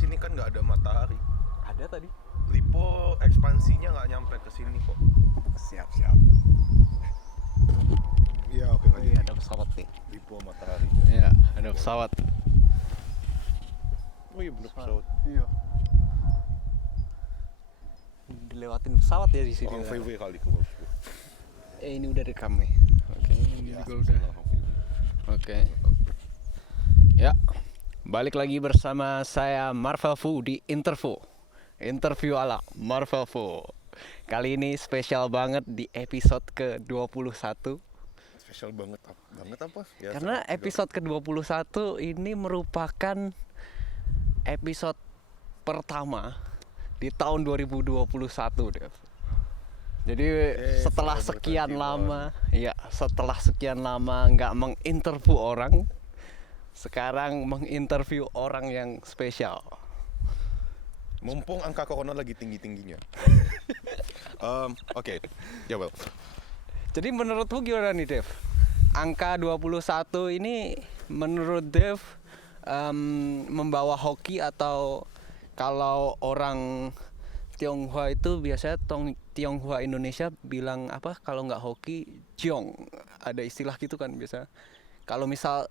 sini kan nggak ada matahari. Ada tadi. Lipo ekspansinya nggak nyampe ke sini kok. Siap. Iya, oke Oh iya, ada pesawat nih. Lipo matahari. Iya, ada pesawat. Oh iya bener pesawat. Iya. Dilewatin pesawat ya di sini. Orang VW kali ke bawah. Ini udah rekam nih. Oke, ini Ya, juga udah. Oke. Ya, balik lagi bersama saya Marvel Fu di Interview ala Marvel Fu. Kali ini spesial banget di episode ke-21. Spesial banget apa? Ya, Karena episode ke-21 ini merupakan episode pertama di tahun 2021, Dev. Jadi setelah sekian lama nggak menginterview orang, sekarang menginterview orang yang spesial. mumpung angka corona lagi tinggi-tingginya. Oke. Ya, well. Jadi menurutmu gimana nih, Dev? Angka 21 ini menurut Dev membawa hoki, atau kalau orang Tionghoa itu biasanya Tionghoa Indonesia bilang apa, kalau nggak hoki jiong, ada istilah gitu kan biasa. Kalau misal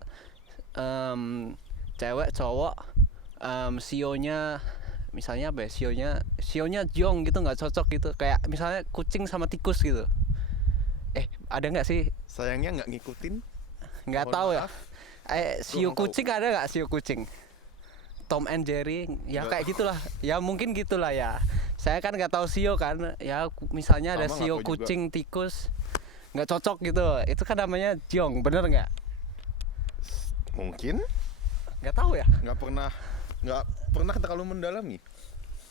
cewek cowok sionya misalnya apa ya, sionya jiong gitu, nggak cocok gitu, kayak misalnya kucing sama tikus gitu. Ada nggak sih? Sayangnya nggak ngikutin. Nggak Mohon tahu ya. maaf. Sio kucing ada nggak, sio kucing? Tom and Jerry ya Nggak. kayak gitulah ya, mungkin gitulah ya. Saya kan nggak tahu sio kan ya, misalnya ada Sama, sio nggak tahu juga. kucing tikus nggak cocok gitu, itu kan namanya jiong, bener nggak? Mungkin Nggak tahu ya. nggak pernah terlalu mendalami.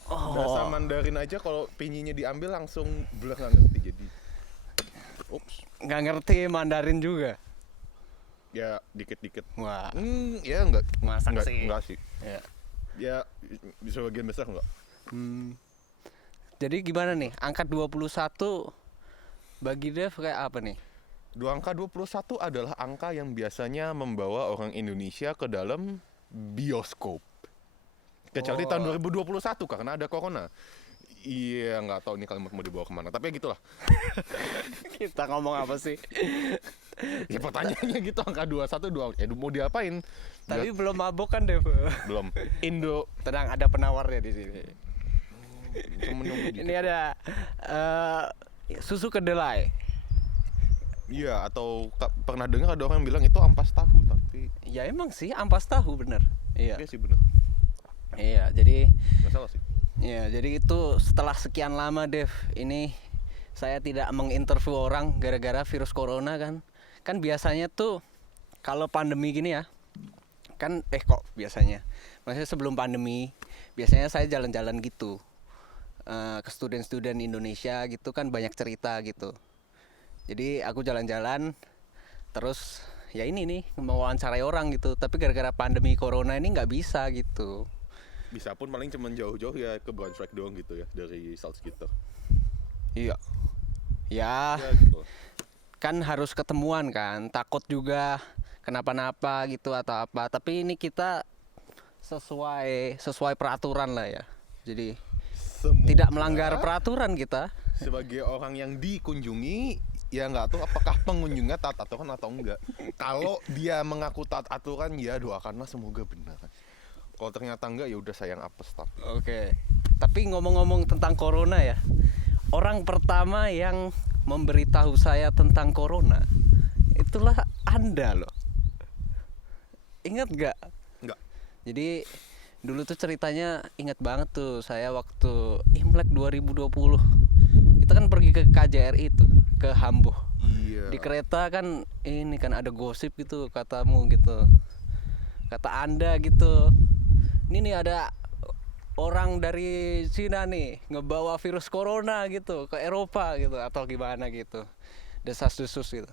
Bahasa Mandarin aja kalau pinyinya diambil langsung nggak ngerti jadi. Ups. Nggak ngerti Mandarin juga. Ya dikit-dikit. Wah. Ya enggak. Masa Enggak sih? sih. Ya. Ya bisa bagian besar enggak. Jadi gimana nih angka 21 bagi Dev kayak apa nih? Angka 21 adalah angka yang biasanya membawa orang Indonesia ke dalam bioskop. Kecuali tahun 2021 karena ada corona. Iya, nggak tahu nih kalimat mau dibawa kemana. Tapi ya gitulah. Kita ngomong apa sih? Ya pertanyaannya gitu, angka 21 mau diapain? Tapi belum mabok kan, Dev? Belum. Indo. Tenang, ada penawarnya di sini. Cuma menunggu gitu. Ini ada susu kedelai. Iya, atau pernah dengar ada orang bilang itu ampas tahu, tapi Ya emang sih ampas tahu, bener. Iya. iya sih bener. Iya, jadi Nggak salah sih. ya, jadi itu setelah sekian lama, Dev, ini saya tidak menginterview orang gara-gara virus corona kan. Kan biasanya tuh kalau pandemi gini ya, kan kok biasanya. Maksudnya sebelum pandemi, biasanya saya jalan-jalan gitu. Ke student-student Indonesia gitu kan, banyak cerita gitu. Jadi aku jalan-jalan terus ya ini nih mau wawancarai orang gitu, tapi gara-gara pandemi corona ini nggak bisa gitu. Bisa pun paling cuman jauh-jauh ya ke Braunschweig doang gitu ya dari Salzgitter. Iya. Ya, Ya gitu. kan harus ketemuan kan, takut juga kenapa-napa gitu atau apa. Tapi ini kita sesuai peraturan lah ya. Jadi tidak melanggar peraturan kita. Sebagai orang yang dikunjungi, ya nggak tahu apakah pengunjungnya taat aturan atau enggak. Kalau dia mengaku taat aturan, ya doakanlah semoga benar. Kalau ternyata enggak, ya udah sayang apes tapi. Oke. Tapi ngomong-ngomong tentang corona ya, orang pertama yang memberitahu saya tentang corona itulah Anda loh. Ingat nggak? Enggak. Jadi dulu tuh ceritanya ingat banget tuh, saya waktu Imlek 2020 kita kan pergi ke KJRI itu, ke Hamburg. Iya. Di kereta kan ini kan ada gosip gitu, katamu gitu, kata Anda gitu, ini nih ada orang dari Cina nih ngebawa virus corona gitu ke Eropa gitu atau gimana gitu, desas-desus gitu.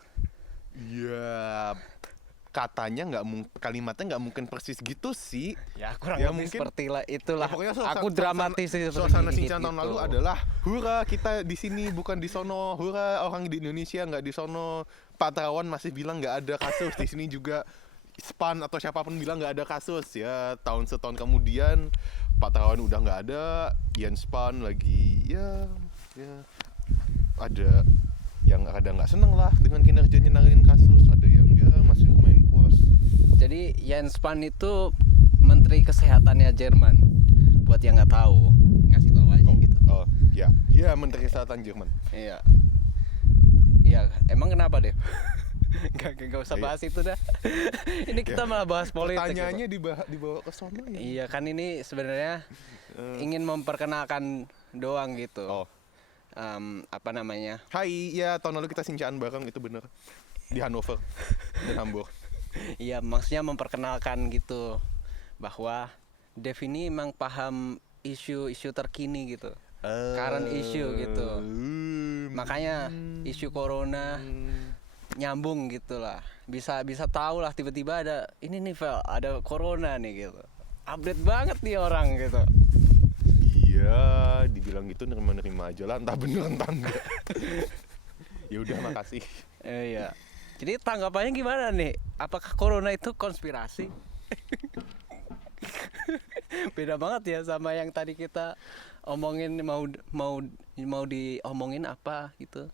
Ya katanya kalimatnya nggak mungkin persis gitu sih. Ya kurang Ya, lebih mungkin- seperti lah itulah. Ya, pokoknya Aku dramatis suasana seperti Sinchan tahun gitu. lalu adalah hura kita di sini bukan di sono, hura orang di Indonesia nggak di sono. Pak Terawan masih bilang nggak ada kasus di sini juga. Span atau siapapun bilang nggak ada kasus ya. Setahun kemudian Pak Terawan udah nggak ada, Jens Spahn lagi ya ada yang kadang nggak seneng lah dengan kinerjanya nanganin kasus, ada yang ya masih lumayan puas. Jadi Jens Spahn itu Menteri Kesehatannya Jerman. Buat yang nggak tahu, ngasih tahu aja gitu. Oh, ya Menteri Kesehatan Jerman. Iya. Iya, emang kenapa deh? Gak usah bahas itu dah. Ini kita malah bahas politik. Pertanyaannya dibawa ke sono ya. Iya, kan ini sebenarnya ingin memperkenalkan doang gitu. Oh. Apa namanya? Hai, ya tahun lalu kita sincaan bareng, itu bener. Di Hannover dan Hamburg. Iya, maksudnya memperkenalkan gitu bahwa Dev ini emang paham isu-isu terkini gitu. Current issue gitu. Makanya isu corona nyambung gitu lah. Bisa tahu lah tiba-tiba ada ini nih Vel, ada corona nih gitu. Update banget nih orang gitu. Iya, dibilang gitu nerima-nerima aja lah, entah bener entah enggak. Ya udah, makasih. Iya. Jadi tanggapannya gimana nih? Apakah corona itu konspirasi? Beda banget ya sama yang tadi kita omongin, mau diomongin apa gitu.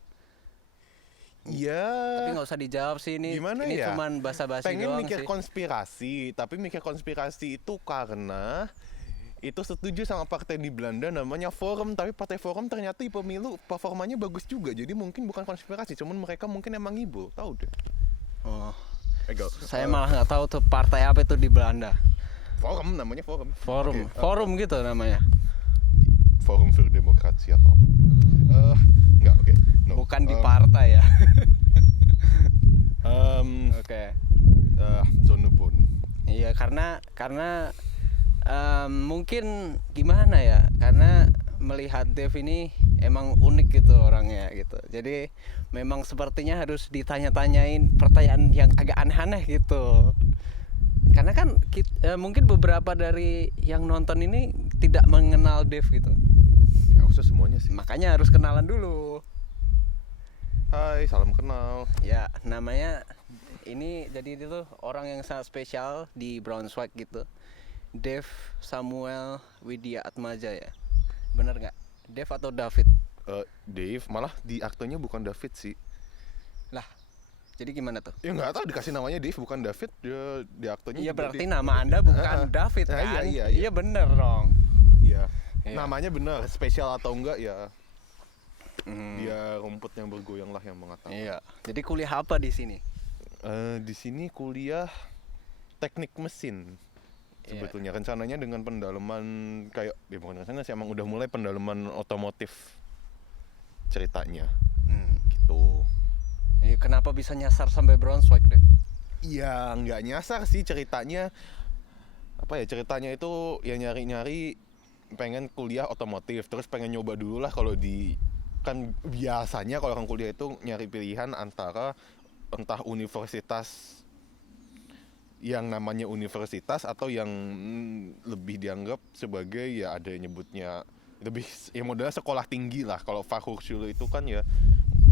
Iya. Tapi nggak usah dijawab sih ini. Gimana ini ya? cuman basa-basi Pengen doang mikir sih. konspirasi, tapi mikir konspirasi itu karena itu setuju sama partai di Belanda namanya Forum, tapi partai Forum ternyata di pemilu performanya bagus juga. Jadi mungkin bukan konspirasi, cuman mereka mungkin emang ngibul, tahu deh. Oh. Go. Saya malah nggak tahu tuh partai apa itu di Belanda. Forum, namanya Forum. Forum, Oke, forum gitu namanya. Forum für Demokratie atau apa? Enggak, oke. No. Bukan di partai ya. Oke. Zonnebon. Iya, karena mungkin gimana ya? Karena melihat Dev ini emang unik gitu orangnya gitu. Jadi memang sepertinya harus ditanya-tanyain pertanyaan yang agak aneh-aneh gitu. Karena kan mungkin beberapa dari yang nonton ini tidak mengenal Dev gitu. Harusnya semuanya sih. Makanya harus kenalan dulu. Hai, salam kenal. Ya, namanya ini jadi itu orang yang sangat spesial di Braunschweig gitu. Dev Samuel Widya Atmaja ya. Bener nggak? Dev atau David? Dave, malah di aktenya bukan David sih. Lah, jadi gimana tuh? Ya nggak tahu, dikasih namanya Dave bukan David, dia di aktenya. Iya, juga berarti Dave. nama Anda bukan David Nah, kan? iya. Iya bener dong. Iya. Iya. Namanya benar, spesial atau enggak ya. Dia rumput yang bergoyang lah yang mengatakan. Iya. Jadi kuliah apa di sini? Di sini kuliah teknik mesin. Sebetulnya rencananya dengan pendalaman kayak bukan rencana sih, emang udah mulai pendalaman otomotif ceritanya. Gitu. Kenapa bisa nyasar sampai Braunschweig deh? Iya, nggak nyasar sih ceritanya. Apa ya, ceritanya itu ya nyari-nyari pengen kuliah otomotif, terus pengen nyoba dulu lah kalau di, kan biasanya kalau orang kuliah itu nyari pilihan antara entah universitas yang namanya universitas atau yang lebih dianggap sebagai ya ada yang nyebutnya lebih ya modelnya sekolah tinggi lah. Kalau Fachhochschule itu kan ya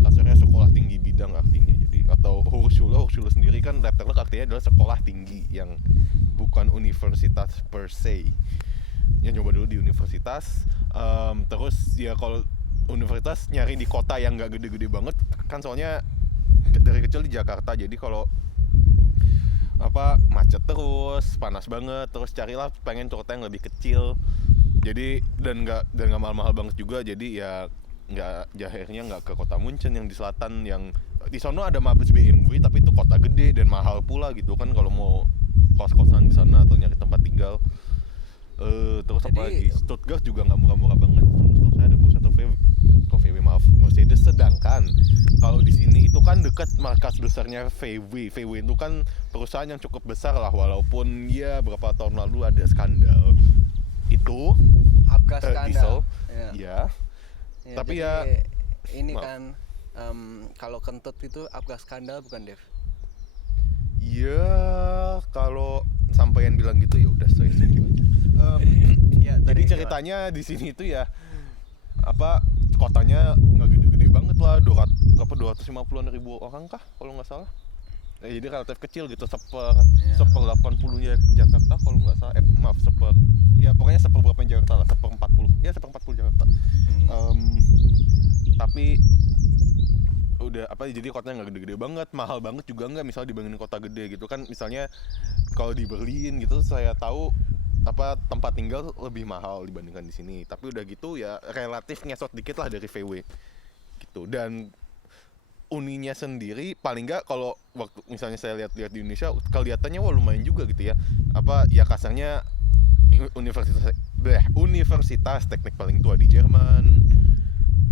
kasarnya sekolah tinggi bidang artinya. Jadi atau Hochschule sendiri kan letternya artinya adalah sekolah tinggi yang bukan universitas per se. Ya nyoba dulu di universitas, terus ya kalau universitas nyari di kota yang nggak gede-gede banget kan, soalnya dari kecil di Jakarta, jadi kalau macet terus, panas banget, terus carilah pengen kota yang lebih kecil, jadi dan nggak mahal-mahal banget juga, jadi ya akhirnya nggak ke kota Munchen yang di selatan, yang di sono ada mabes BMW tapi itu kota gede dan mahal pula gitu kan kalau mau kos-kosan di sana atau nyari tempat tinggal. Terus apa lagi? Stuttgart juga nggak murah-murah banget. Terus saya ada perusahaan Mercedes. Sedangkan kalau di sini itu kan dekat markas besarnya VW. VW itu kan perusahaan yang cukup besar lah, walaupun ya berapa tahun lalu ada skandal itu. Abgas skandal. Diesel. Ya. Ya. Tapi jadi, ya ini maaf. kan kalau kentut itu abgas skandal bukan Dev? Iya, kalau sampeyan bilang gitu ya udah saya setuju aja. Jadi ceritanya di sini itu ya kotanya nggak gede-gede banget lah, 250-an ribu orang kah kalau nggak salah. Jadi relatif kecil gitu, seper 80-nya Jakarta kalau nggak salah. Maaf, ya pokoknya seper berapa Jakarta lah, seper 40. Ya seper 40 Jakarta. Tapi udah jadi kotanya nggak gede-gede banget, mahal banget juga nggak, misalnya dibandingin kota gede gitu kan. Misalnya kalau di Berlin gitu saya tahu tempat tinggal lebih mahal dibandingkan di sini, tapi udah gitu ya relatif ngesot dikit lah dari VW gitu. Dan uninya sendiri paling nggak kalau waktu misalnya saya lihat di Indonesia kelihatannya lumayan juga gitu ya, ya kasarnya universitas teknik paling tua di Jerman,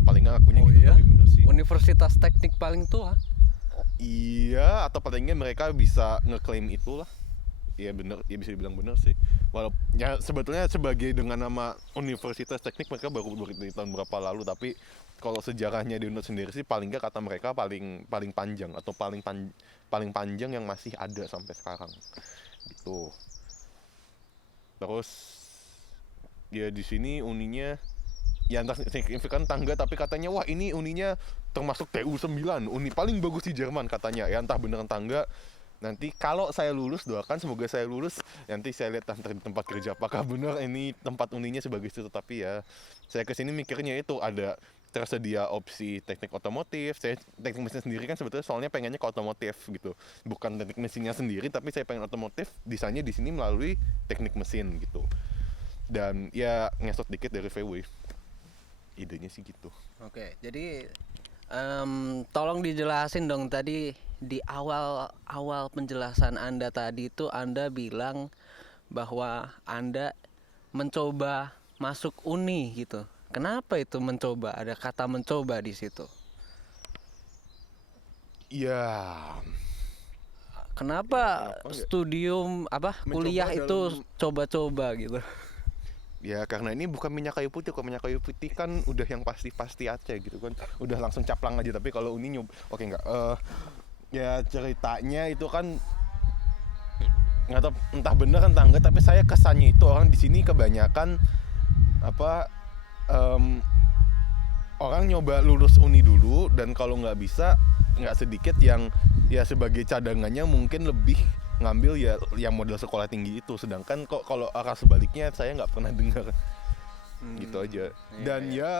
paling nggak akunya gitu. Iya? Tapi bener sih Universitas teknik paling tua? iya, atau palingnya mereka bisa ngeklaim itulah. Iya bener, ya bisa dibilang bener sih. Walaupun ya sebetulnya sebagai dengan nama Universitas Teknik mereka baru dari tahun berapa lalu, tapi kalau sejarahnya di UNED sendiri sih paling nggak kata mereka paling panjang atau paling panjang yang masih ada sampai sekarang gitu. Terus ya di sini uninya ya entah signifikan tangga, tapi katanya wah ini uninya termasuk TU9, uni paling bagus di Jerman katanya. Ya entah beneran tangga. Nanti kalau saya lulus, doakan semoga saya lulus, nanti saya lihat di tempat kerja apakah benar ini tempat uninya sebagai itu. Tapi ya saya kesini mikirnya itu ada tersedia opsi teknik otomotif. Saya teknik mesin sendiri kan sebetulnya soalnya pengennya ke otomotif gitu, bukan teknik mesinnya sendiri, tapi saya pengen otomotif, desainnya di sini melalui teknik mesin gitu. Dan ya ngesot dikit dari VW, idenya sih gitu. Oke, jadi tolong dijelasin dong, tadi di awal penjelasan Anda tadi itu Anda bilang bahwa Anda mencoba masuk uni gitu. Kenapa itu mencoba? Ada kata mencoba di situ. Ya, Kenapa kenapa ya? studium kuliah Mencoba itu dalam- coba-coba gitu? Ya karena ini bukan minyak kayu putih. Kalau minyak kayu putih kan udah yang pasti-pasti aja gitu kan, udah langsung caplang aja. Tapi kalau ini oke enggak. Ya ceritanya itu kan nggak tahu entah bener entah enggak, tapi saya kesannya itu orang di sini kebanyakan orang nyoba lulus uni dulu, dan kalau nggak bisa nggak sedikit yang ya sebagai cadangannya mungkin lebih ngambil ya yang modal sekolah tinggi itu. Sedangkan kok kalau arah sebaliknya saya nggak pernah dengar gitu aja. Dan ya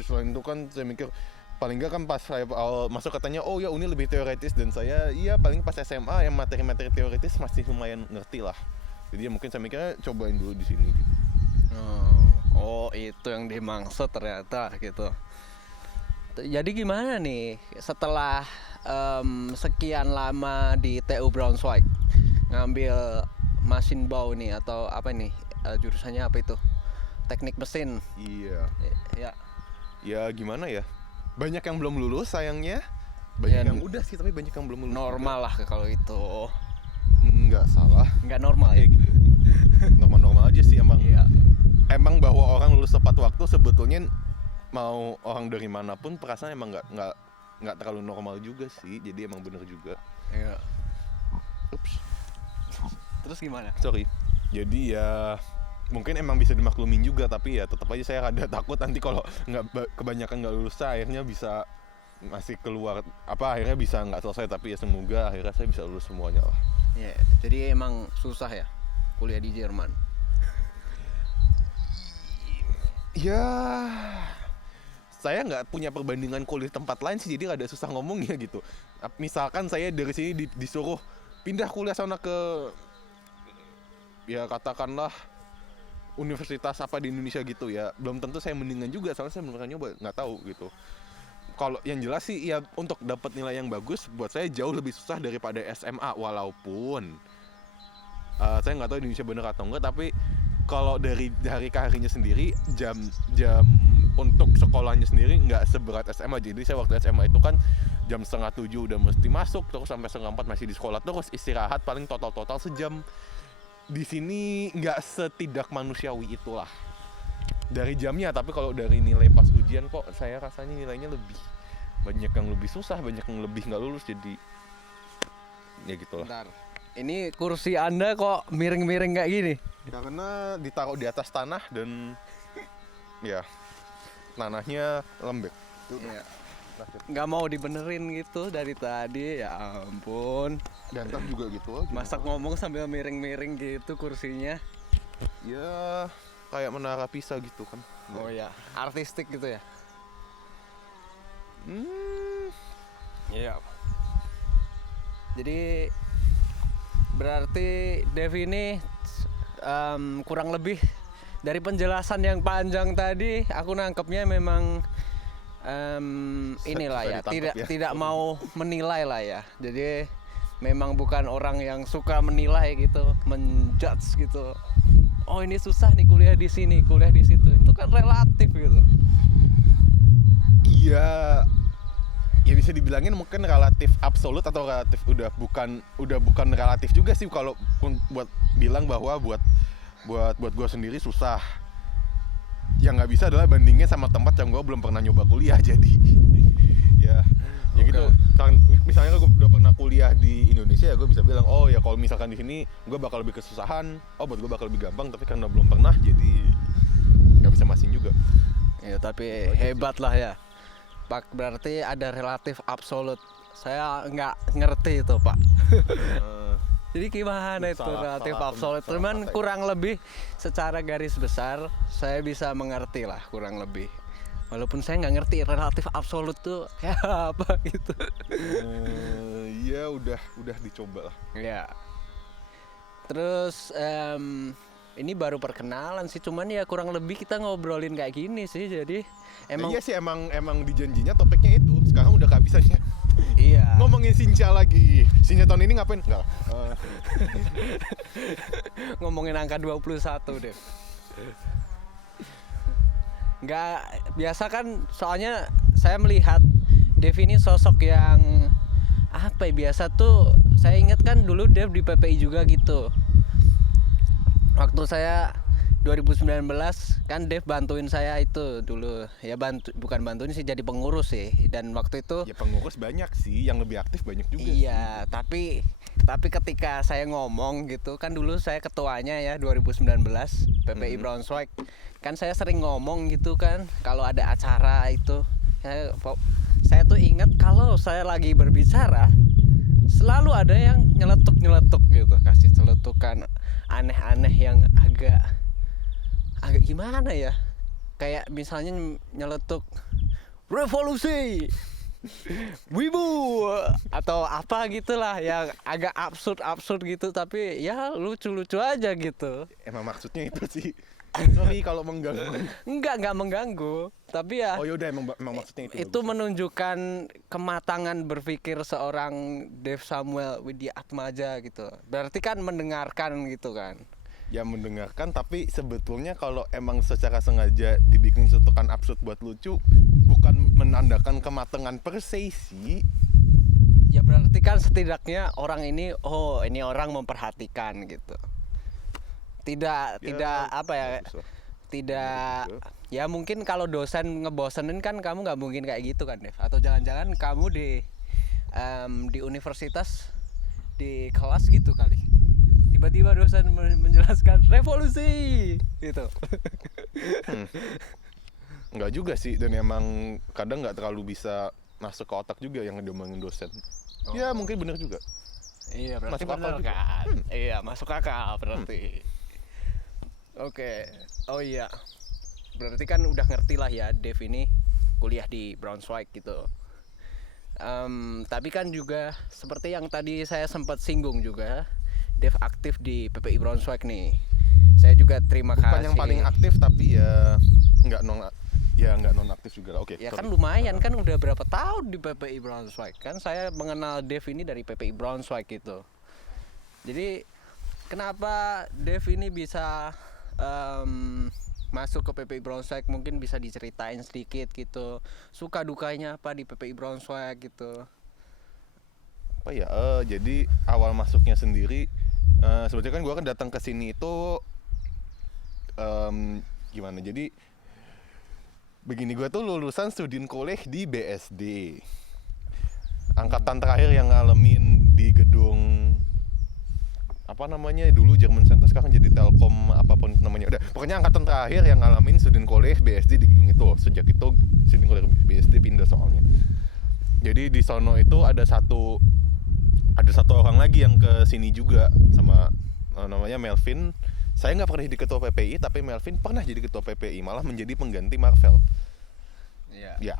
selain itu kan saya mikir paling nggak kan pas saya awal masuk katanya oh ya uni lebih teoritis, dan saya iya paling pas SMA yang materi-materi teoritis masih lumayan ngerti lah. Jadi ya mungkin saya mikirnya cobain dulu di sini gitu. Oh, itu yang dimaksud ternyata gitu. Jadi gimana nih setelah sekian lama di TU Braunschweig ngambil mesin bau nih atau apa nih, jurusannya apa itu? Teknik mesin. Iya. Ya. Ya gimana ya? Banyak yang belum lulus sayangnya. Banyak Ya, yang udah sih, tapi banyak yang belum lulus. normal lah kalau itu. Nggak salah. Nggak normal ya? Kayak gitu. Normal-normal aja sih emang. Iya. Emang bahwa orang lulus tepat waktu sebetulnya mau orang dari manapun perasaan emang nggak terlalu normal juga sih. Jadi emang bener juga. Iya. Ups, Terus gimana? sorry. Jadi ya mungkin emang bisa dimaklumin juga, tapi ya tetap aja saya rada takut nanti kalau kebanyakan nggak lulus, saya akhirnya bisa masih keluar akhirnya bisa nggak selesai. Tapi ya semoga akhirnya saya bisa lulus semuanya lah. Ya, jadi emang susah ya kuliah di Jerman. Ya saya nggak punya perbandingan kuliah tempat lain sih, jadi rada susah ngomongnya gitu. Misalkan saya dari sini disuruh pindah kuliah sana ke ya katakanlah universitas apa di Indonesia gitu, ya belum tentu saya mendingan juga, soalnya saya belum pernah nyoba, nggak tahu gitu. Kalau yang jelas sih ya untuk dapat nilai yang bagus buat saya jauh lebih susah daripada SMA, walaupun saya nggak tahu di Indonesia bener atau enggak, tapi kalau dari harinya sendiri jam untuk sekolahnya sendiri nggak seberat SMA. Jadi saya waktu SMA itu kan jam 6:30 udah mesti masuk, terus sampai 3:30 masih di sekolah, terus istirahat paling total sejam. Di sini nggak setidak manusiawi itulah dari jamnya, tapi kalau dari nilai pas ujian kok saya rasanya nilainya lebih banyak yang lebih susah, banyak yang lebih nggak lulus. Jadi ya gitulah. Bentar. Ini kursi Anda kok miring-miring kayak gini? Karena ditaruh di atas tanah dan ya tanahnya lembek. Iya. nggak mau dibenerin gitu dari tadi, ya ampun. Dan ntar juga gitu aja. Masa ngomong sambil miring-miring gitu kursinya. Ya kayak menara Pisa gitu kan. Oh ya, artistik gitu ya. Iya. Jadi berarti Dev ini kurang lebih dari penjelasan yang panjang tadi, aku nangkepnya memang inilah ya, tidak mau menilai lah ya. Jadi memang bukan orang yang suka menilai gitu, menjudge gitu. Oh ini susah nih kuliah di sini, kuliah di situ. Itu kan relatif gitu. Iya. Ya bisa dibilangin mungkin relatif absolut atau relatif udah bukan relatif juga sih kalau buat bilang bahwa buat gue sendiri susah. Yang nggak bisa adalah bandingnya sama tempat yang gue belum pernah nyoba kuliah jadi ya gitu. Kan misalnya gue udah pernah kuliah di Indonesia ya gue bisa bilang oh ya kalau misalkan di sini gue bakal lebih kesusahan, buat gue bakal lebih gampang, tapi karena belum pernah jadi nggak bisa masing juga. Ya tapi hebat lah ya. Pak, berarti ada relatif absolut. Saya nggak ngerti itu Pak. Jadi gimana itu relatif absolut? Cuman kurang lebih secara garis besar saya bisa mengerti lah kurang lebih. Walaupun saya nggak ngerti relatif absolut tuh kayak apa gitu. Ya udah dicoba lah. Ya. Terus ini baru perkenalan sih, cuman ya kurang lebih kita ngobrolin kayak gini sih. Jadi emang iya sih emang dijanjinya topiknya itu. Sekarang udah kehabisan ya. Iya. Ngomongin Sinca lagi. Sinca tahun ini ngapain? Enggak. Ngomongin angka 21 deh. Enggak, biasa kan soalnya saya melihat Dev ini sosok yang apa ya, biasa tuh saya ingat kan dulu Dev di PPI juga gitu. Waktu saya 2019 kan Dev bantuin saya itu dulu ya, bukan bantuin sih, jadi pengurus sih. Dan waktu itu ya pengurus banyak sih, yang lebih aktif banyak juga. Iya sih. tapi ketika saya ngomong gitu kan, dulu saya ketuanya ya 2019 PPI Braunschweig kan, saya sering ngomong gitu kan kalau ada acara itu. Saya tuh ingat kalau saya lagi berbicara selalu ada yang nyeletuk gitu, kasih celetukan aneh-aneh yang agak gimana ya, kayak misalnya nyeletuk revolusi, wibu atau apa gitulah yang agak absurd gitu, tapi ya lucu aja gitu. Emang maksudnya itu sih. Sorry kalau mengganggu. Enggak mengganggu, tapi ya. Oh yaudah emang maksudnya itu. Itu menunjukkan kematangan berpikir seorang Dev Samuel Widya Atmaja gitu. Berarti kan mendengarkan gitu kan. Ya mendengarkan, tapi sebetulnya kalau emang secara sengaja dibikin cetukan absurd buat lucu, bukan menandakan kematangan per se sih. Ya berarti kan setidaknya orang ini, oh ini orang memperhatikan gitu. Tidak apa ya, tidak ya mungkin kalau dosen ngebosenin kan kamu nggak mungkin kayak gitu kan Dev. Atau jangan-jangan kamu di universitas di kelas gitu kali, tiba-tiba dosen menjelaskan revolusi gitu. Nggak juga sih, dan emang kadang nggak terlalu bisa masuk ke otak juga yang diomongin dosen. Ya mungkin bener juga. Iya berarti masuk akal kan. Iya masuk akal berarti. Oke. Oh iya, berarti kan udah ngerti lah ya Dev ini kuliah di Braunschweig gitu. Tapi kan juga seperti yang tadi saya sempat singgung juga, Dev aktif di PPI Braunschweig nih. Saya juga terima kasih. Bukan yang paling aktif, tapi ya nggak non aktif juga lah. Oke. Ya kan lumayan kan, udah berapa tahun di PPI Braunschweig kan. Saya mengenal Dev ini dari PPI Braunschweig gitu. Jadi kenapa Dev ini bisa masuk ke PPI Braunschweig, mungkin bisa diceritain sedikit gitu, suka dukanya apa di PPI Braunschweig gitu. Apa ya, jadi awal masuknya sendiri sebetulnya kan gue kan datang ke sini itu gimana, jadi begini, gue tuh lulusan Studienkolleg di BSD, angkatan terakhir yang ngalamin di gedung apa namanya dulu German Center, sekarang jadi Telkom apapun namanya, udah pokoknya angkatan terakhir yang ngalamin Studienkolleg BSD di gedung itu. Sejak itu Studienkolleg BSD pindah soalnya. Jadi di sono itu ada satu orang lagi yang ke sini juga sama namanya Melvin. Saya nggak pernah jadi ketua PPI, tapi Melvin pernah jadi ketua PPI, malah menjadi pengganti Marvel. Iya. Ya,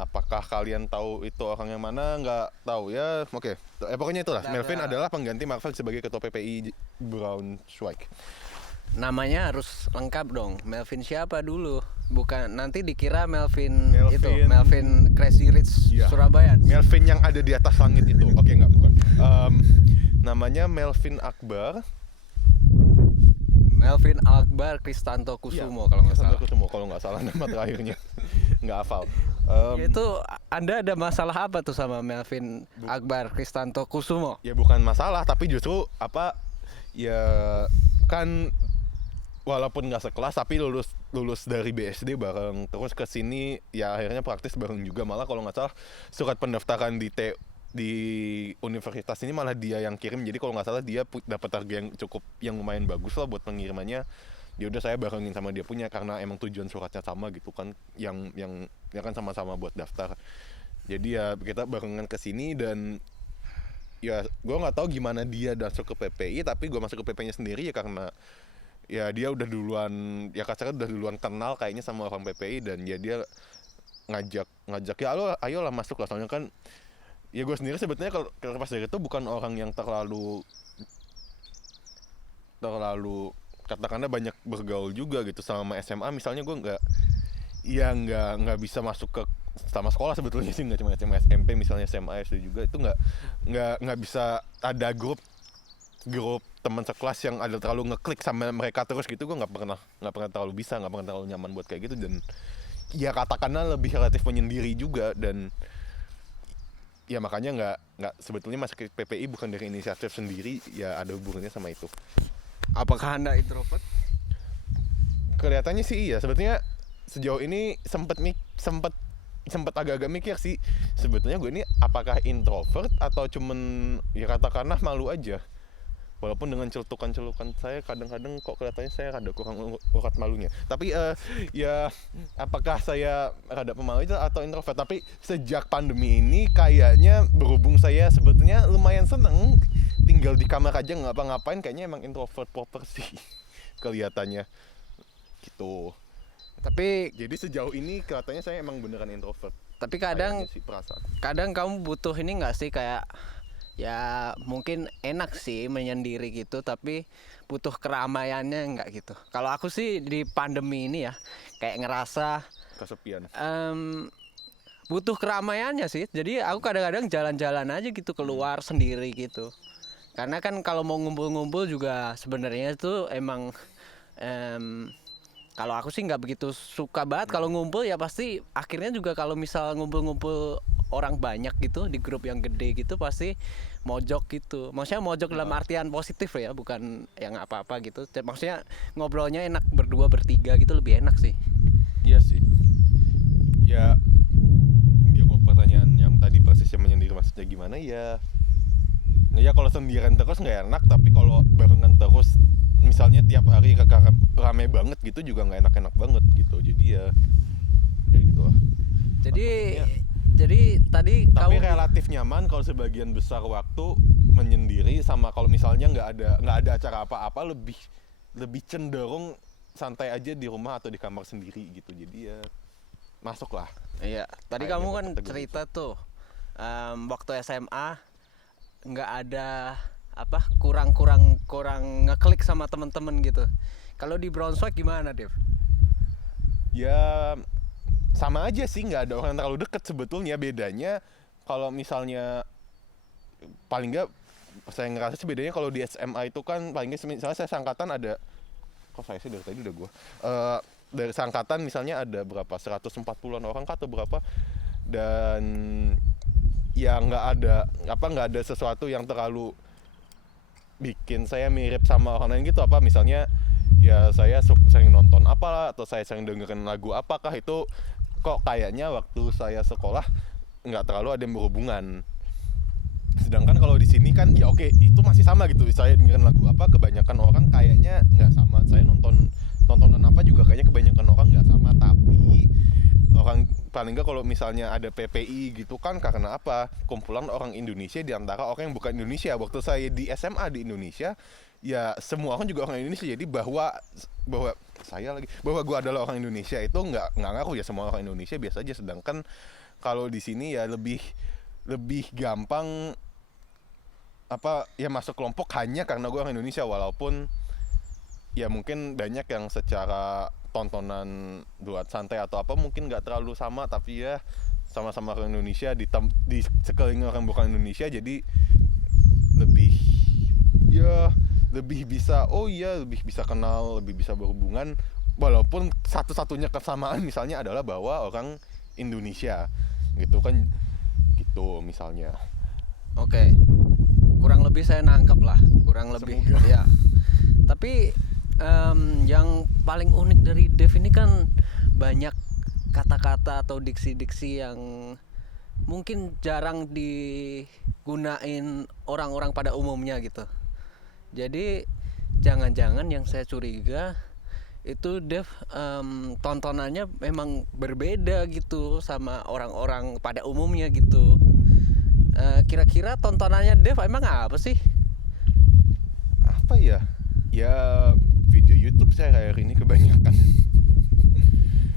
apakah kalian tahu itu orang yang mana? Nggak tahu ya. Oke, pokoknya itulah. Nggak Melvin ada. adalah pengganti Marvel sebagai ketua PPI Braunschweig. Namanya harus lengkap dong. Melvin siapa dulu? Bukan nanti dikira Melvin Crazy Rich Iya. Surabaya. Melvin yang ada di atas langit itu. Oke, nggak, bukan. Namanya Melvin Akbar. Melvin Akbar Kristanto Kusumo kalau nggak salah. Kusumo kalau nggak salah nama terakhirnya. Nggak hafal. Ya itu Anda ada masalah apa tuh sama Melvin Akbar Kristanto Kusumo? Ya bukan masalah, tapi justru ya kan walaupun nggak sekelas tapi lulus dari BSD bareng, terus ke sini ya akhirnya praktis bareng juga. Malah kalau nggak salah surat pendaftaran di universitas ini malah dia yang kirim. Jadi kalau nggak salah dia dapat harga yang lumayan bagus lah buat pengirimannya. Ya udah saya barengin sama dia punya karena emang tujuan suratnya sama gitu kan, yang ya kan sama-sama buat daftar. Jadi ya kita barengan ke sini dan ya gue nggak tahu gimana dia masuk ke PPI, tapi gue masuk ke PPI-nya sendiri ya karena ya dia udah duluan, ya kasarnya udah duluan kenal kayaknya sama orang PPI, dan ya dia ngajak ya ayolah masuk lah. Soalnya kan ya gue sendiri sebetulnya kalau pas dari itu bukan orang yang terlalu katakanlah banyak bergaul juga gitu. Sama SMA misalnya gue nggak bisa masuk ke sama sekolah sebetulnya sih, nggak cuma SMA SMP, misalnya SMA SD juga itu nggak bisa ada grup teman sekelas yang ada terlalu ngeklik sama mereka terus gitu. Gue nggak pernah terlalu bisa, nggak pernah terlalu nyaman buat kayak gitu. Dan ya katakanlah lebih relatif menyendiri juga, dan ya makanya nggak sebetulnya masuk ke PPI bukan dari inisiatif sendiri, ya ada hubungannya sama itu. Apakah Anda introvert? Kelihatannya sih iya. Sebetulnya sejauh ini sempat agak-agak mikir sih sebetulnya gue ini apakah introvert atau cuman ya katakanlah malu aja. Walaupun dengan celutukan saya kadang-kadang kok kelihatannya saya rada kurang urat malunya. Tapi ya apakah saya rada pemalu atau introvert? Tapi sejak pandemi ini kayaknya berhubung saya sebetulnya lumayan seneng tinggal di kamar aja nggak ngapa-ngapain, kayaknya emang introvert proper sih kelihatannya gitu. Tapi Jadi sejauh ini kelihatannya saya emang beneran introvert. kadang Kayaknya sih perasaan. kadang kamu butuh ini nggak sih, kayak ya mungkin enak sih menyendiri gitu, tapi butuh keramaiannya nggak gitu. Kalau aku sih di pandemi ini ya kayak ngerasa Kesepian. butuh keramaiannya sih. Jadi aku kadang-kadang jalan-jalan aja gitu, keluar sendiri gitu. Karena kan kalau mau ngumpul-ngumpul juga sebenarnya itu emang kalau aku sih nggak begitu suka banget kalau ngumpul. Ya pasti akhirnya juga kalau misal ngumpul-ngumpul orang banyak gitu di grup yang gede gitu pasti mojok gitu. Maksudnya mojok dalam artian positif ya, bukan yang apa-apa gitu. Maksudnya ngobrolnya enak berdua bertiga gitu, lebih enak sih. Iya sih. Ya kalau pertanyaan yang tadi persisnya menyendiri maksudnya gimana ya? Ya kalau sendirian terus nggak enak, tapi kalau barengan terus misalnya tiap hari rame banget gitu juga nggak enak-enak banget gitu. Jadi ya gitu lah. Jadi tadi Tapi kamu relatif nyaman kalau sebagian besar waktu menyendiri, sama kalau misalnya nggak ada acara apa-apa lebih cenderung santai aja di rumah atau di kamar sendiri gitu. Jadi ya masuk lah. iya, tadi Kayaknya kamu kan kategori cerita tuh waktu SMA nggak ada apa kurang ngeklik sama temen-temen gitu. Kalau di Braunschweig gimana, Dev? Ya sama aja sih, nggak ada orang yang terlalu deket sebetulnya. Bedanya kalau misalnya paling nggak saya ngerasa sih bedanya kalau di SMA itu kan paling nggak misalnya saya seangkatan ada, kok saya sih dari tadi udah dari seangkatan misalnya ada berapa 140-an orang atau berapa, dan ya nggak ada sesuatu yang terlalu bikin saya mirip sama orang lain gitu. Apa misalnya ya saya sering nonton apalah atau saya sering dengerin lagu apakah, itu kok kayaknya waktu saya sekolah nggak terlalu ada yang berhubungan. Sedangkan kalau di sini kan ya oke, itu masih sama gitu. Saya dengerin lagu apa, kebanyakan orang kayaknya nggak sama. Saya tontonan apa juga kayaknya kebanyakan orang nggak sama. Tapi paling nggak kalau misalnya ada PPI gitu kan, karena apa? Kumpulan orang Indonesia di antara orang yang bukan Indonesia. Waktu saya di SMA di Indonesia, ya semua orang juga orang Indonesia. Jadi bahwa gue adalah orang Indonesia itu nggak ngaruh ya, semua orang Indonesia biasa aja. Sedangkan kalau di sini ya lebih gampang apa ya masuk kelompok hanya karena gue orang Indonesia, walaupun ya mungkin banyak yang secara tontonan buat santai atau apa mungkin nggak terlalu sama, tapi ya sama-sama orang Indonesia di sekeliling orang bukan Indonesia, jadi lebih bisa lebih bisa kenal, lebih bisa berhubungan, walaupun satu-satunya kesamaan misalnya adalah bahwa orang Indonesia gitu kan, gitu misalnya. Oke. Kurang lebih saya nangkep lah, kurang lebih. Semoga. Ya. Tapi yang paling unik dari Dev ini kan banyak kata-kata atau diksi-diksi yang mungkin jarang digunain orang-orang pada umumnya gitu. Jadi jangan-jangan yang saya curiga itu Dev tontonannya memang berbeda gitu sama orang-orang pada umumnya gitu. Kira-kira tontonannya Dev emang apa sih? Apa ya? Ya video YouTube saya kayak ini kebanyakan.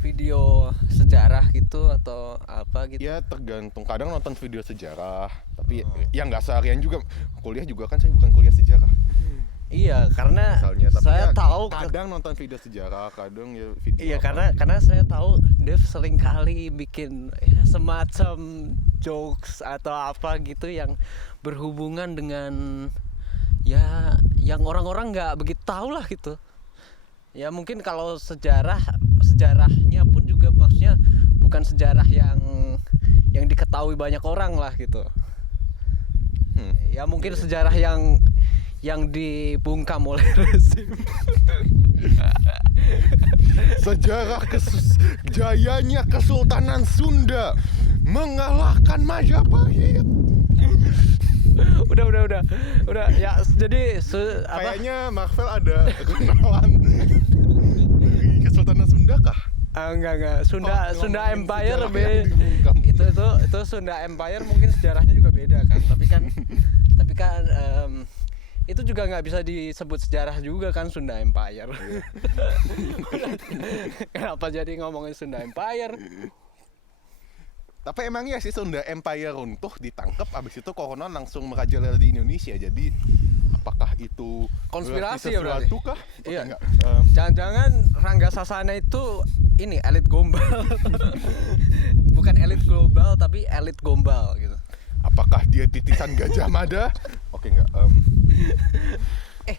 Video sejarah gitu atau apa gitu? Ya tergantung, kadang nonton video sejarah, tapi ya nggak seharian juga. Kuliah juga kan saya bukan kuliah sejarah. Iya, karena Misalnya, tapi saya ya tahu kadang nonton video sejarah, kadang ya video. iya apa karena saya tahu Dev sering kali bikin ya, semacam jokes atau apa gitu yang berhubungan dengan ya yang orang-orang nggak begitu tahu lah gitu. Ya mungkin kalau sejarahnya pun juga maksudnya bukan sejarah yang diketahui banyak orang lah gitu. Ya mungkin sejarah yang dibungkam oleh rezim. Sejarah jayanya Kesultanan Sunda mengalahkan Majapahit. Udah ya jadi Kayaknya Marvel ada kenalan dari Kesultanan Sunda kah? Enggak Sunda Empire sejarah yang dibungkam. itu Sunda Empire mungkin sejarahnya juga beda kan, tapi kan itu juga nggak bisa disebut sejarah juga kan Sunda Empire. Kenapa jadi ngomongin Sunda Empire? Tapi emang ya sih Sunda Empire runtuh, ditangkap, abis itu corona langsung merajalela di Indonesia. Jadi apakah itu Konspirasi ya berarti berarti? sesuatu kah? Iya. Enggak. Jangan-jangan Rangga Sasana itu ini elit gombal. Bukan elit global tapi elit gombal gitu. Apakah dia titisan Gajah Mada? Oke enggak.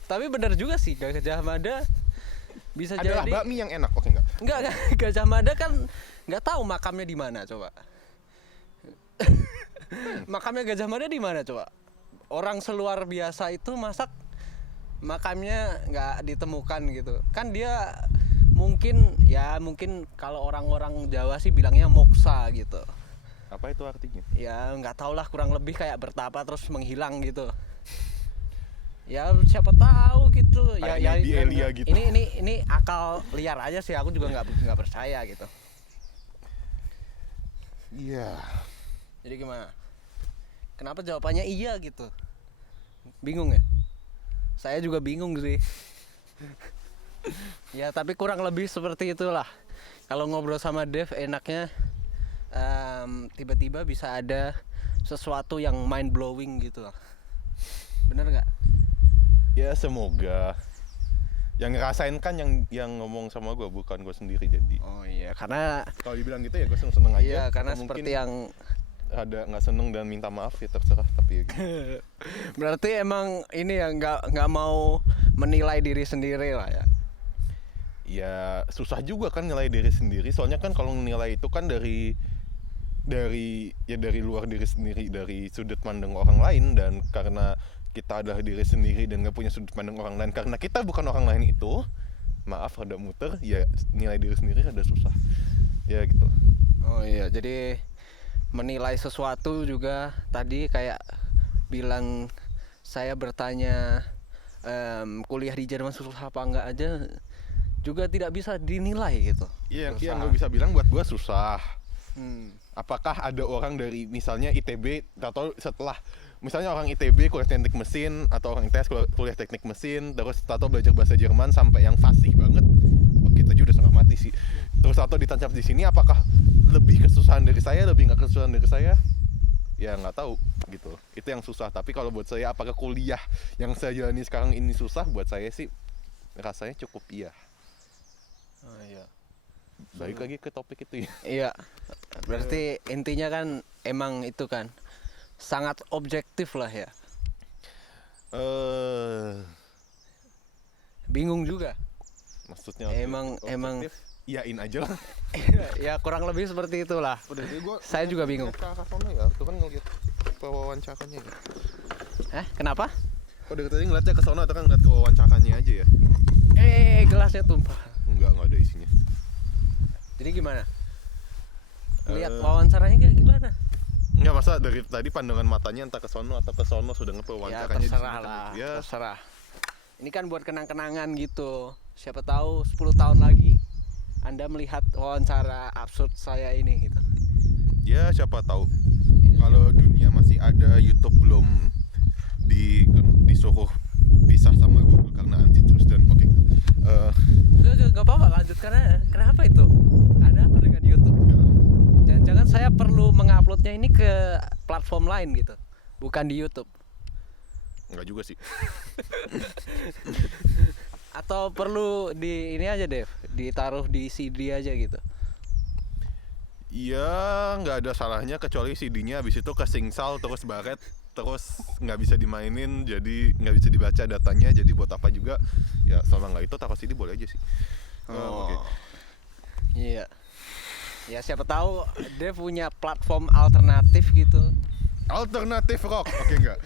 Tapi benar juga sih Gajah Mada bisa Adalah jadi bakmi yang enak. Oke enggak. enggak Gajah Mada kan nggak tahu makamnya di mana coba. Makamnya Gajah Mada di mana coba? Orang seluar biasa itu masak makamnya nggak ditemukan gitu. Kan dia mungkin kalau orang-orang Jawa sih bilangnya moksa gitu. Apa itu artinya? Ya nggak tau lah, kurang lebih kayak bertapa terus menghilang gitu. Ya siapa tahu gitu. Ya di Elia gitu. Ini akal liar aja sih, aku juga nggak percaya gitu. Iya. Jadi gimana? Kenapa jawabannya iya gitu? Bingung ya? Saya juga bingung sih. Ya tapi kurang lebih seperti itulah. Kalau ngobrol sama Dev enaknya tiba-tiba bisa ada sesuatu yang mind blowing gitu. Bener nggak? Ya semoga. Yang ngerasain kan yang ngomong sama gue, bukan gue sendiri jadi. Oh iya, karena Kalau dibilang gitu ya gue seneng aja. iya karena Atau seperti mungkin yang ada nggak seneng dan minta maaf ya terserah, tapi berarti emang ini ya nggak mau menilai diri sendiri lah ya. ya susah juga kan nilai diri sendiri, soalnya kan kalau nilai itu kan dari luar diri sendiri, dari sudut pandang orang lain, dan karena kita adalah diri sendiri dan nggak punya sudut pandang orang lain, karena kita bukan orang lain itu, maaf rada muter, ya nilai diri sendiri rada susah ya gitu. Oh iya, jadi menilai sesuatu juga tadi kayak bilang saya bertanya kuliah di Jerman susah apa enggak aja juga tidak bisa dinilai gitu. Iya, yang nggak bisa bilang buat gua susah, Apakah ada orang dari misalnya ITB atau setelah misalnya orang ITB kuliah teknik mesin atau orang ITS kuliah teknik mesin terus atau belajar bahasa Jerman sampai yang fasih banget, oke itu juga udah setengah mati sih. Terus atau ditancap di sini, apakah lebih kesusahan dari saya, lebih nggak kesusahan dari saya? Ya nggak tahu gitu. Itu yang susah. Tapi kalau buat saya, apakah kuliah yang saya jalani sekarang ini susah? Buat saya sih rasanya cukup iya. Oh, iya. Balik lagi ke topik itu ya. Iya. Berarti intinya kan emang itu kan sangat objektif lah ya. Bingung juga. Maksudnya Emang iyain aja lah. ya kurang lebih seperti itulah. Saya juga bingung. Ya, itu kan ngeliat pewawancaranya ya. Kenapa? Kok dari tadi ngeliatnya ke sono atau kan ngeliat ke wawancaranya aja ya? Gelasnya tumpah. Enggak ada isinya. Jadi gimana? Lihat wawancaranya kayak gimana? Enggak, masa dari tadi pandangan matanya entah ke sono atau ke sono sudah Ya wawancaranya di terserah sini kan. lah, Ya, terserah. Ini kan buat kenang-kenangan gitu. Siapa tahu 10 tahun lagi Anda melihat wawancara absurd saya ini gitu. ya siapa tahu. Kalau dunia masih ada, YouTube belum disuruh pisah sama Google karena antitrust dan oke enggak. Gak apa-apa, lanjut karena kenapa itu? Ada apa dengan YouTube? Jangan-jangan saya perlu menguploadnya ini ke platform lain gitu, bukan di YouTube. Enggak juga sih. Atau perlu di ini aja Dev, ditaruh di CD aja gitu. Iya, nggak ada salahnya kecuali CD-nya habis itu kesingsal terus baret terus nggak bisa dimainin, jadi nggak bisa dibaca datanya, jadi buat apa juga ya. Selama nggak itu taruh CD boleh aja sih. Oke. Iya. Ya siapa tahu Dev punya platform alternatif gitu. Alternatif rock, oke enggak?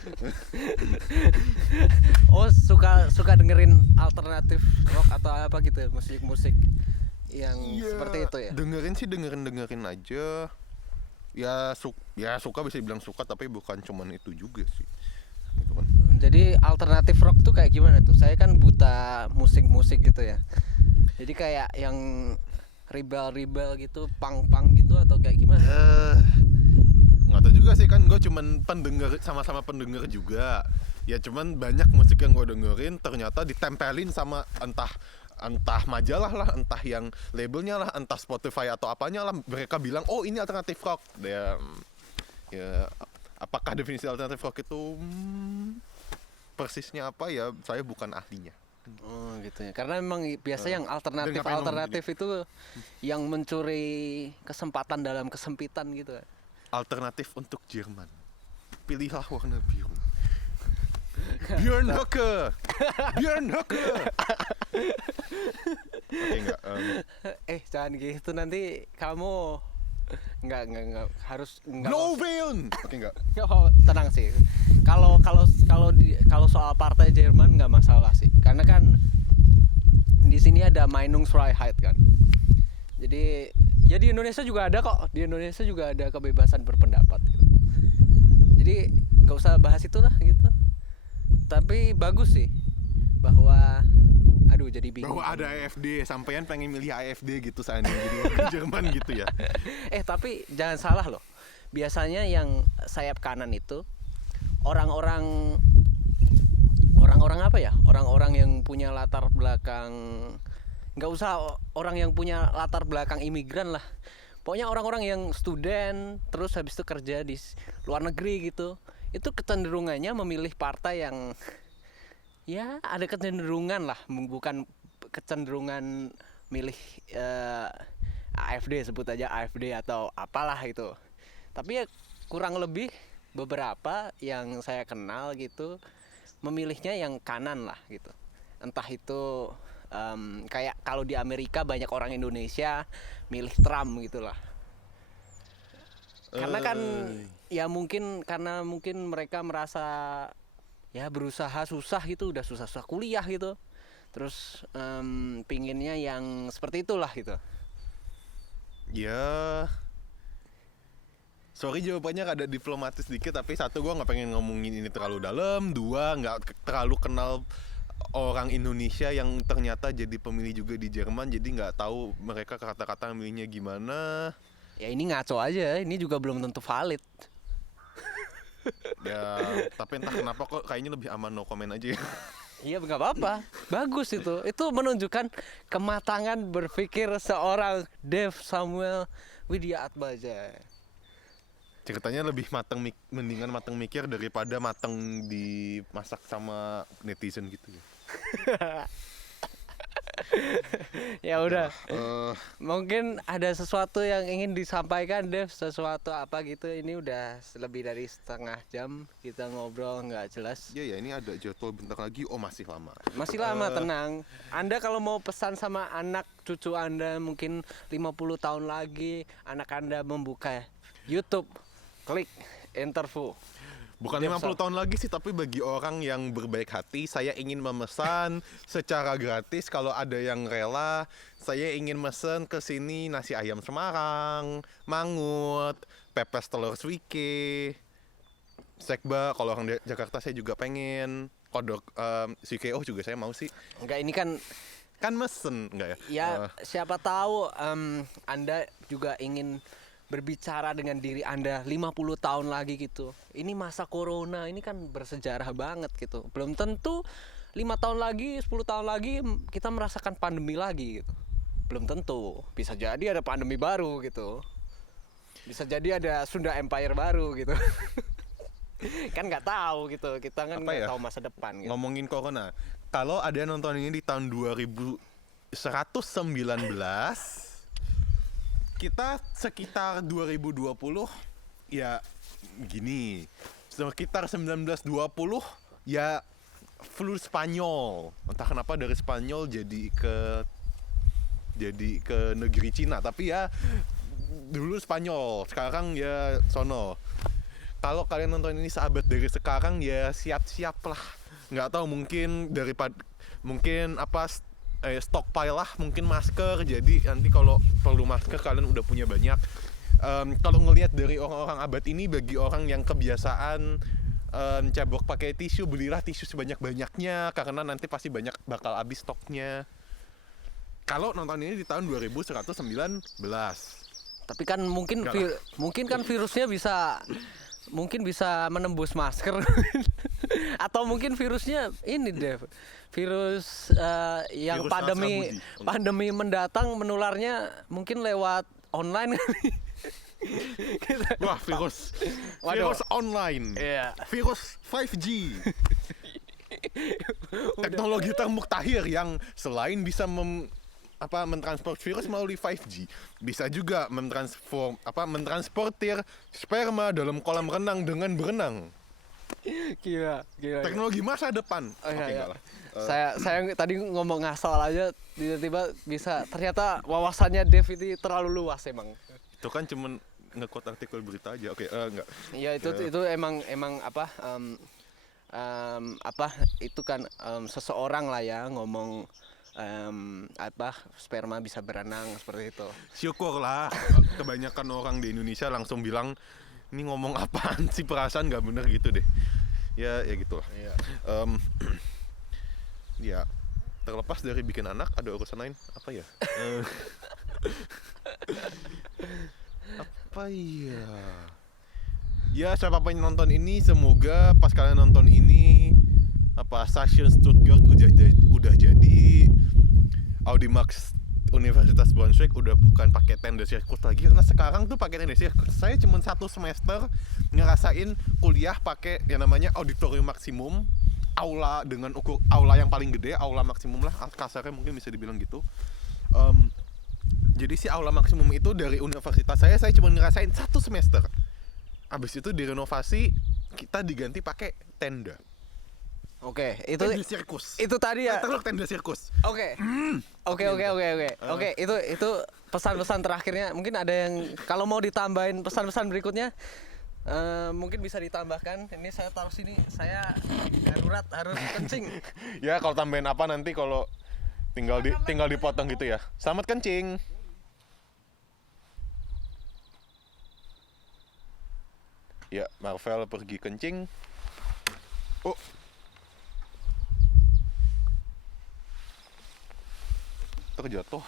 Oh suka dengerin alternatif rock atau apa gitu ya, musik-musik yang seperti itu ya? Dengerin aja. Ya suka bisa dibilang suka, tapi bukan cuman itu juga sih. Gitu kan. Jadi alternatif rock tuh kayak gimana tuh? Saya kan buta musik-musik gitu ya. Jadi kayak yang rebel gitu, punk gitu atau kayak gimana? Nggak tahu juga sih, kan gue cuman pendengar, sama-sama pendengar juga. Ya cuman banyak musik yang gue dengerin ternyata ditempelin sama entah majalah lah, entah yang labelnya lah, entah Spotify atau apanya lah, mereka bilang oh ini alternatif rock. Ya apakah definisi alternatif rock itu persisnya apa ya, saya bukan ahlinya. Oh gitu ya. Karena memang biasa yang alternatif itu yang mencuri kesempatan dalam kesempitan gitu. Alternatif untuk Jerman, pilihlah warna biru. Björn Höcke. Oke enggak. Jangan gitu, nanti kamu enggak harus enggak. Glowbjörn. Oke enggak. Tenang sih. Kalau soal partai Jerman nggak masalah sih. Karena kan di sini ada Meinungsfreiheit kan. Jadi ya di Indonesia juga ada kok. Di Indonesia juga ada kebebasan berpendapat gitu. Jadi nggak usah bahas itulah gitu. Tapi bagus sih bahwa jadi bingung. Bahwa ada AfD, sampean pengen milih AfD gitu seandainya jadi Jerman gitu ya. Tapi jangan salah loh. Biasanya yang sayap kanan itu orang-orang apa ya? Orang-orang yang punya latar belakang, nggak usah orang yang punya latar belakang imigran lah. Pokoknya orang-orang yang student terus habis itu kerja di luar negeri gitu. Itu kecenderungannya memilih partai yang ya ada kecenderungan lah, bukan kecenderungan milih AfD, sebut aja AfD atau apalah itu. Tapi ya kurang lebih beberapa yang saya kenal gitu memilihnya yang kanan lah gitu. Entah itu kayak kalau di Amerika banyak orang Indonesia milih Trump gitulah. Karena kan ya mungkin mereka merasa ya berusaha susah gitu, udah susah kuliah gitu, terus pinginnya yang seperti itulah gitu. Ya sorry jawabannya ada diplomatis dikit, tapi satu, gue nggak pengen ngomongin ini terlalu dalam. Dua, nggak terlalu kenal orang Indonesia yang ternyata jadi pemilih juga di Jerman, jadi nggak tahu mereka kata-kata milihnya gimana. Ya ini ngaco aja, ini juga belum tentu valid. Ya, tapi entah kenapa kok kayaknya lebih aman no comment aja ya. Iya nggak apa-apa, bagus itu. Itu menunjukkan kematangan berpikir seorang Dev Samuel Widya Atmaja. Ceritanya lebih mendingan mateng mikir daripada mateng dimasak sama netizen gitu ya. Ya udah, Eh, mungkin ada sesuatu yang ingin disampaikan Dev, sesuatu apa gitu. Ini udah lebih dari setengah jam kita ngobrol nggak jelas. ya ini ada jadwal bentar lagi. Oh, masih lama. Masih lama, tenang. Anda kalau mau pesan sama anak cucu Anda mungkin 50 tahun lagi, anak Anda membuka YouTube, klik interview. Bukan Dev 50 tahun lagi sih, tapi bagi orang yang berbaik hati, saya ingin memesan secara gratis. Kalau ada yang rela, saya ingin mesen ke sini nasi ayam Semarang, mangut, pepes telur suike, sekba. Kalau orang Jakarta saya juga pengen. Kodok suike juga saya mau sih. Enggak, ini kan Kan mesen, enggak ya? ya siapa tahu Anda juga ingin berbicara dengan diri Anda 50 tahun lagi gitu. Ini masa corona, ini kan bersejarah banget gitu. Belum tentu 5 tahun lagi, 10 tahun lagi kita merasakan pandemi lagi gitu. Belum tentu. Bisa jadi ada pandemi baru gitu. Bisa jadi ada Sunda Empire baru gitu. Kan nggak tahu gitu. Kita kan Apa nggak ya? tahu masa depan gitu. Ngomongin corona, kalau ada yang nonton ini di tahun 2119, kita sekitar 2020 ya gini, sekitar 1920 ya flu Spanyol. Entah kenapa dari Spanyol jadi ke negeri Cina, tapi ya dulu Spanyol, sekarang ya sono. Kalau kalian nonton ini sahabat dari sekarang ya siap-siap lah. Nggak tahu, mungkin stockpile lah, mungkin masker. Jadi nanti kalau perlu masker kalian udah punya banyak. Kalau ngelihat dari orang-orang abad ini, bagi orang yang kebiasaan cebok pakai tisu, belilah tisu sebanyak-banyaknya karena nanti pasti bakal habis stoknya. Kalau nonton ini di tahun 2119. Tapi kan mungkin kan virusnya bisa menembus masker. Atau mungkin virusnya ini Dev. Virus yang Virus pandemi mendatang menularnya mungkin lewat online kali. Wah, virus online. Iya. Virus 5G. Teknologi termuktahir yang selain bisa mentransport virus melalui 5G, bisa juga mentransportir sperma dalam kolam renang dengan berenang. Gila. Teknologi masa depan. Oh, iya, Oke, iya. enggak lah. Saya tadi ngomong ngasal aja, tiba-tiba bisa, ternyata wawasannya Dev ini terlalu luas emang. Itu kan cuman nge-quote artikel berita aja. Oke, enggak. Iya, itu emang itu kan seseorang lah ya ngomong sperma bisa berenang seperti itu. Syukurlah kebanyakan orang di Indonesia langsung bilang, ini ngomong apaan sih, perasaan nggak bener gitu deh. Ya gitu lah. Iya. Ya, terlepas dari bikin anak, ada urusan lain apa ya? Apa ya? Ya, siapapun yang nonton ini, semoga pas kalian nonton ini Station Stuttgart udah jadi, Audimax Universitas Braunschweig udah bukan pakai tenda sirkus lagi, karena sekarang tuh pakai tenda sirkus. Saya cuma 1 semester ngerasain kuliah pakai yang namanya auditorium maksimum, aula dengan aula yang paling gede, aula maksimum lah kasarnya mungkin bisa dibilang gitu. Jadi si aula maksimum itu dari universitas saya cuma ngerasain 1 semester. Abis itu direnovasi, kita diganti pakai tenda. Oke, Tenda sirkus. itu tadi ya. Tenda sirkus. Oke, itu pesan-pesan terakhirnya. Mungkin ada yang kalau mau ditambahin pesan-pesan berikutnya, mungkin bisa ditambahkan. Ini saya taruh sini, saya darurat harus kencing. Ya, kalau tambahin apa nanti kalau tinggal dipotong gitu ya. Selamat kencing. Ya, Marvel pergi kencing. Oh. Terjatuh.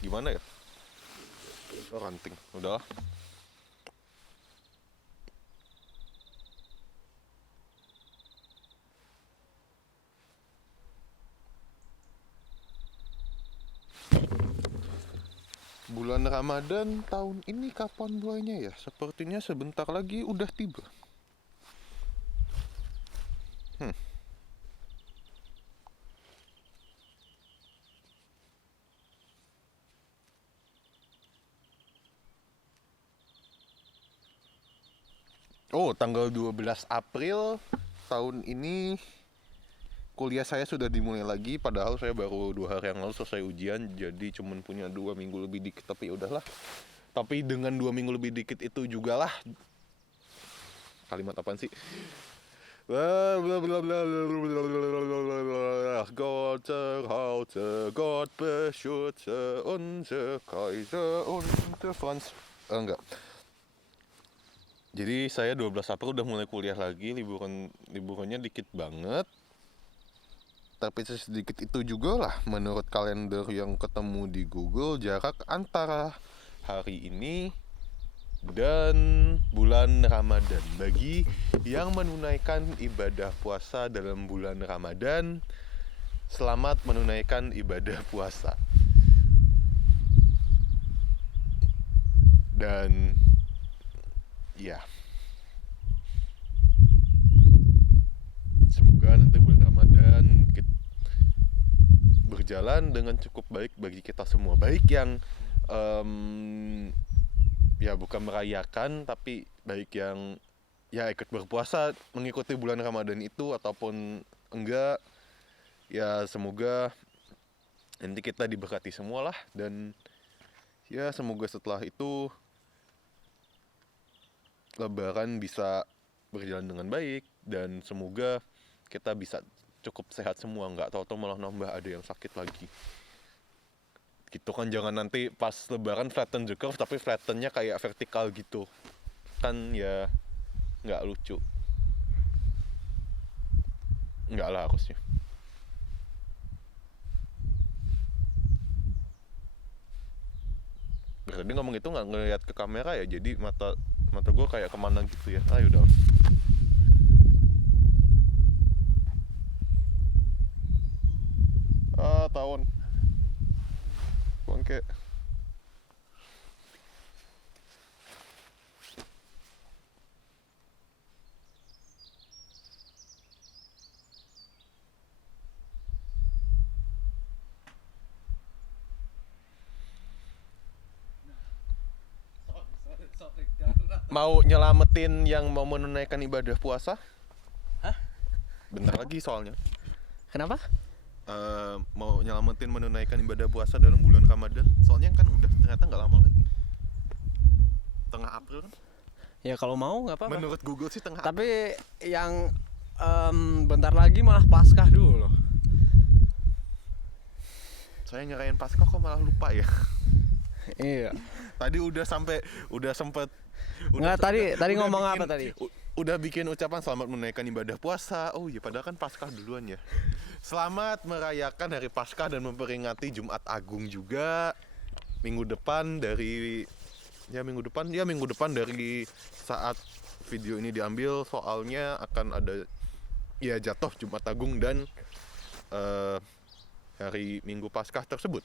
Gimana ya? Oh, ranting. Udah. Bulan Ramadan tahun ini kapan mulainya ya? Sepertinya sebentar lagi udah tiba. Oh, tanggal 12 April tahun ini kuliah saya sudah dimulai lagi. Padahal saya baru 2 hari yang lalu selesai ujian, jadi cuman punya 2 minggu lebih dikit. Tapi udahlah. Tapi dengan 2 minggu lebih dikit itu juga lah. Kalimat apaan sih? Gott erhalte, Gott beschütze unser Kaiser und Franz. Enggak. Jadi saya 12 April udah mulai kuliah lagi, liburannya dikit banget. Tapi sedikit itu juga lah menurut kalender yang ketemu di Google, jarak antara hari ini dan bulan Ramadan. Bagi yang menunaikan ibadah puasa dalam bulan Ramadan, selamat menunaikan ibadah puasa. Dan ya, semoga nanti bulan Ramadan berjalan dengan cukup baik bagi kita semua. Baik yang ya bukan merayakan, tapi baik yang ya ikut berpuasa mengikuti bulan Ramadan itu ataupun enggak. Ya semoga nanti kita diberkati semua lah. Dan ya semoga setelah itu Lebaran bisa berjalan dengan baik, dan semoga kita bisa cukup sehat semua, nggak tahu-tahu malah nambah ada yang sakit lagi. Gitu kan, jangan nanti pas Lebaran flatten the curve tapi flattennya kayak vertikal gitu. Kan ya nggak lucu. Nggak lah harusnya. Tadi ngomong itu nggak ngeliat ke kamera ya, jadi mata gue kayak kemana gitu ya. Ayo udah. Tahun bangke. Mau nyelamatin yang mau menunaikan ibadah puasa? Hah? Bentar lagi soalnya. Kenapa? Mau nyelamatin menunaikan ibadah puasa dalam bulan Ramadan. Soalnya kan udah ternyata nggak lama lagi. Tengah April kan? Ya kalau mau nggak apa-apa. Menurut Google sih tengah. Tapi yang bentar lagi malah Paskah dulu loh. Saya nyerahin Paskah kok malah lupa ya. Iya. Tadi udah sempet. Nggak, tadi ngomong apa tadi? Udah bikin ucapan selamat menunaikan ibadah puasa. Oh iya, padahal kan Paskah duluan ya. Selamat merayakan hari Paskah dan memperingati Jumat Agung juga. Minggu depan dari saat video ini diambil, soalnya akan ada ya jatuh Jumat Agung dan hari Minggu Paskah tersebut.